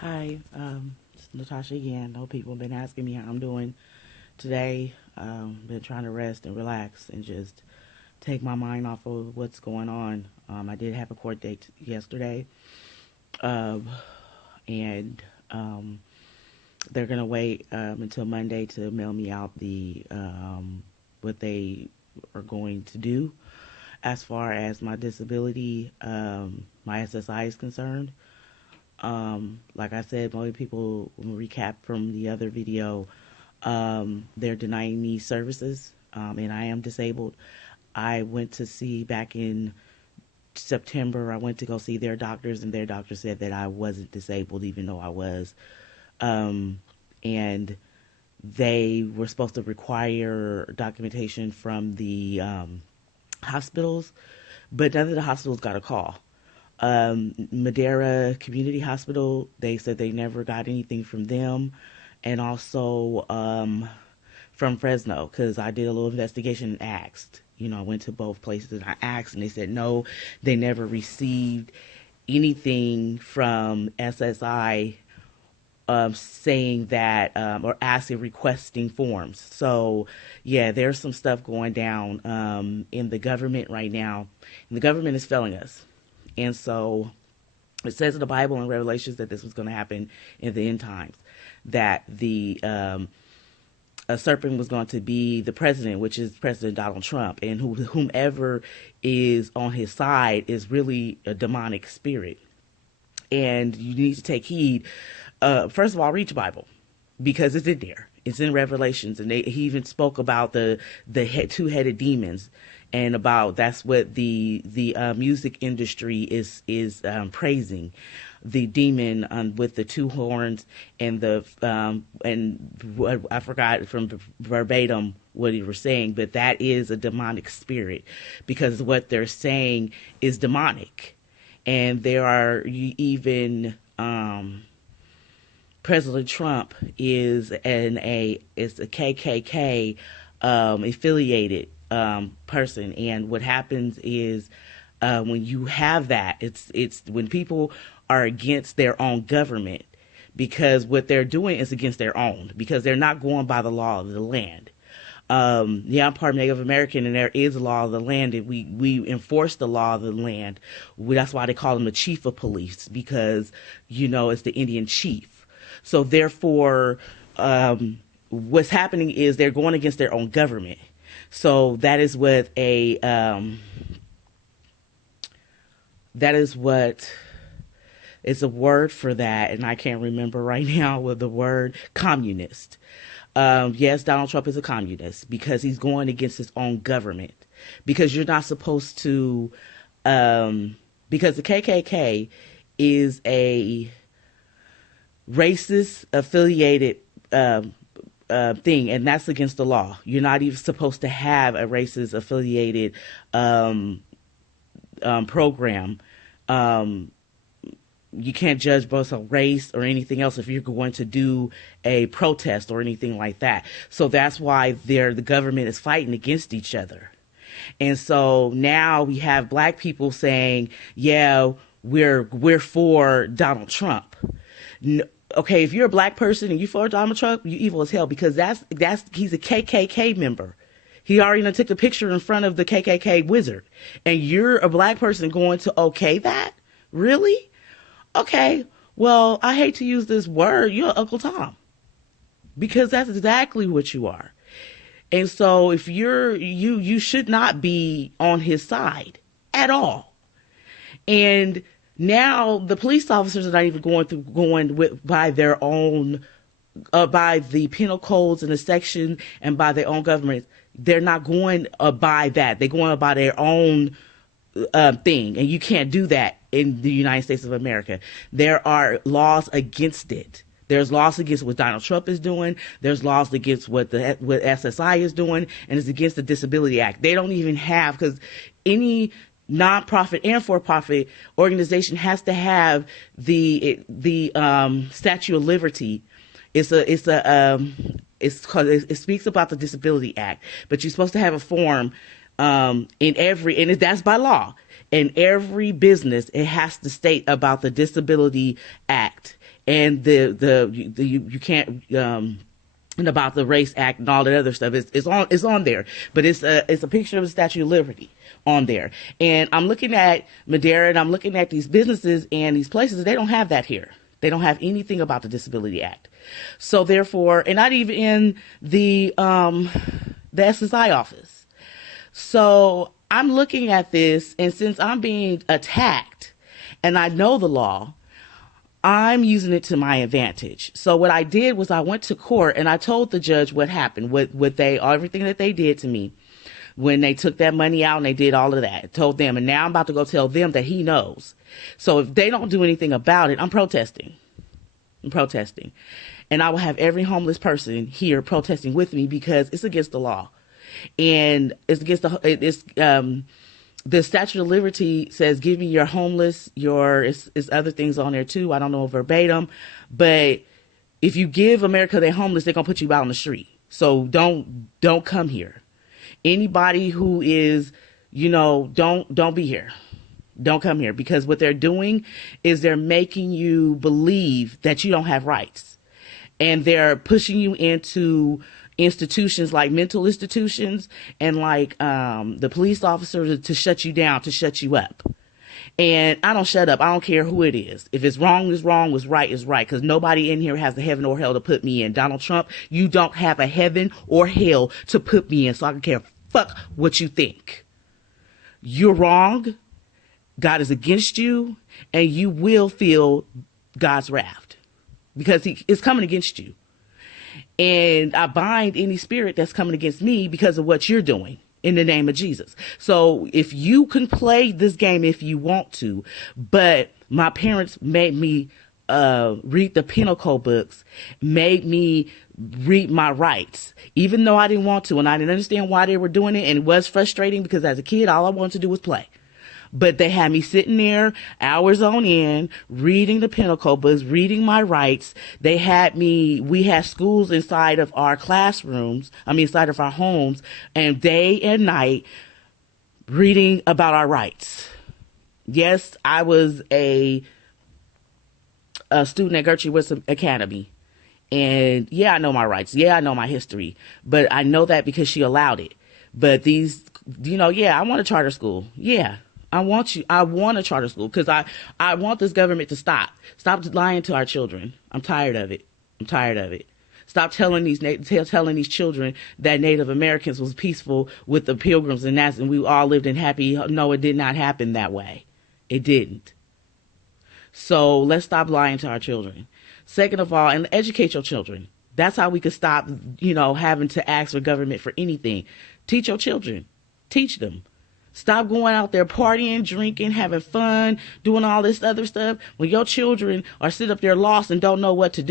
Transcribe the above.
Hi, it's Natasha again. I know people have been asking me how I'm doing today. Been trying to rest and relax and just take my mind off of what's going on. I did have a court date yesterday, um, and they're gonna wait until Monday to mail me out the what they are going to do as far as my disability, my SSI is concerned. Like I said, most people recap from the other video. They're denying me services, and I am disabled. I went to see back in September. I went to go see their doctors, and their doctor said that I wasn't disabled, even though I was. Um, and they were supposed to require documentation from the hospitals, but none of the hospitals got a call. Madera Community Hospital, they said they never got anything from them, and also from Fresno, because I did a little investigation and asked. I went to both places and I asked, and they said no, they never received anything from SSI saying that or asking, requesting forms. So, yeah, there's some stuff going down in the government right now, and the government is failing us. And so it says in the Bible and Revelations that this was going to happen in the end times, that the a serpent was going to be the president, which is President Donald Trump, and whomever is on his side is really a demonic spirit. And you need to take heed. First of all, read your Bible, because it's in there. It's in Revelations, and he even spoke about the two-headed demons, and about that's what the music industry is praising, the demon with the two horns and the and I forgot from verbatim what he was saying, but that is a demonic spirit, because what they're saying is demonic, and there are even President Trump is is a KKK affiliated person, and what happens is when you have that, it's when people are against their own government, because what they're doing is against their own, because they're not going by the law of the land. Yeah, I'm part Native American, and there is a law of the land, and we enforce the law of the land. That's why they call him the chief of police, because it's the Indian chief. So therefore, what's happening is they're going against their own government. So that is what it's a word for that, and I can't remember right now with the word communist. Yes, Donald Trump is a communist because he's going against his own government. Because you're not supposed to, because the KKK is a racist affiliated thing, and that's against the law. You're not even supposed to have a racist affiliated program. You can't judge both a race or anything else if you're going to do a protest or anything like that. So that's why the government is fighting against each other. And so now we have black people saying, yeah, we're for Donald Trump. Okay, if you're a black person and you for Donald Trump, you evil as hell, because he's a KKK member. He already done took the picture in front of the KKK wizard, and you're a black person going to okay that? Really? Okay, well, I hate to use this word, you're Uncle Tom, because that's exactly what you are. And so if you should not be on his side at all. And now the police officers are not even by their own, by the penal codes and the section, and by their own government. They're not going by that. They're going by their own thing, and you can't do that in the United States of America. There are laws against it. There's laws against what Donald Trump is doing. There's laws against what SSI is doing, and it's against the Disability Act. They don't even have, because any nonprofit and for-profit organization has to have the Statue of Liberty. It speaks about the Disability Act, but you're supposed to have a form in every, and that's by law, In every business, it has to state about the Disability Act and you can't, and about the Race Act and all that other stuff. It's on there, but it's a picture of the Statue of Liberty on there. And I'm looking at Madera, and I'm looking at these businesses and these places. They don't have that here. They don't have anything about the Disability Act. So therefore, and not even in the SSI office. So I'm looking at this, and since I'm being attacked and I know the law, I'm using it to my advantage. So what I did was I went to court and I told the judge what happened, everything that they did to me when they took that money out and they did all of that. I told them, and now I'm about to go tell them that he knows. So if they don't do anything about it, I'm protesting. And I will have every homeless person here protesting with me because it's against the law. And it's against the Statute of Liberty says, give me your homeless, it's other things on there too. I don't know verbatim, but if you give America their homeless, they're going to put you out on the street. So don't come here. Anybody who is, don't be here. Don't come here, because what they're doing is they're making you believe that you don't have rights, and they're pushing you into institutions like mental institutions and like the police officer to shut you down, to shut you up. And I don't shut up. I don't care who it is. If it's wrong, it's wrong. What's right is right. Because nobody in here has the heaven or hell to put me in. Donald Trump, you don't have a heaven or hell to put me in. So I don't care fuck what you think. You're wrong. God is against you, and you will feel God's wrath because he is coming against you. And I bind any spirit that's coming against me because of what you're doing in the name of Jesus. So if you can play this game if you want to, but my parents made me read the penal code books, made me read my rights, even though I didn't want to, and I didn't understand why they were doing it, and it was frustrating because as a kid, all I wanted to do was play. But they had me sitting there hours on end, reading the penal code books, reading my rights. We had schools inside of our classrooms, inside of our homes, and day and night reading about our rights. Yes, I was a student at Gertrude Wilson Academy. And yeah, I know my rights. Yeah, I know my history. But I know that because she allowed it. But I want a charter school. Yeah. I want a charter school because I want this government to stop lying to our children. I'm tired of it. Stop telling these children that Native Americans was peaceful with the Pilgrims and we all lived in happy. No, it did not happen that way. It didn't. So let's stop lying to our children. Second of all, and educate your children. That's how we could stop, having to ask for government for anything. Teach your children. Teach them. Stop going out there partying, drinking, having fun, doing all this other stuff when your children are sit up there lost and don't know what to do.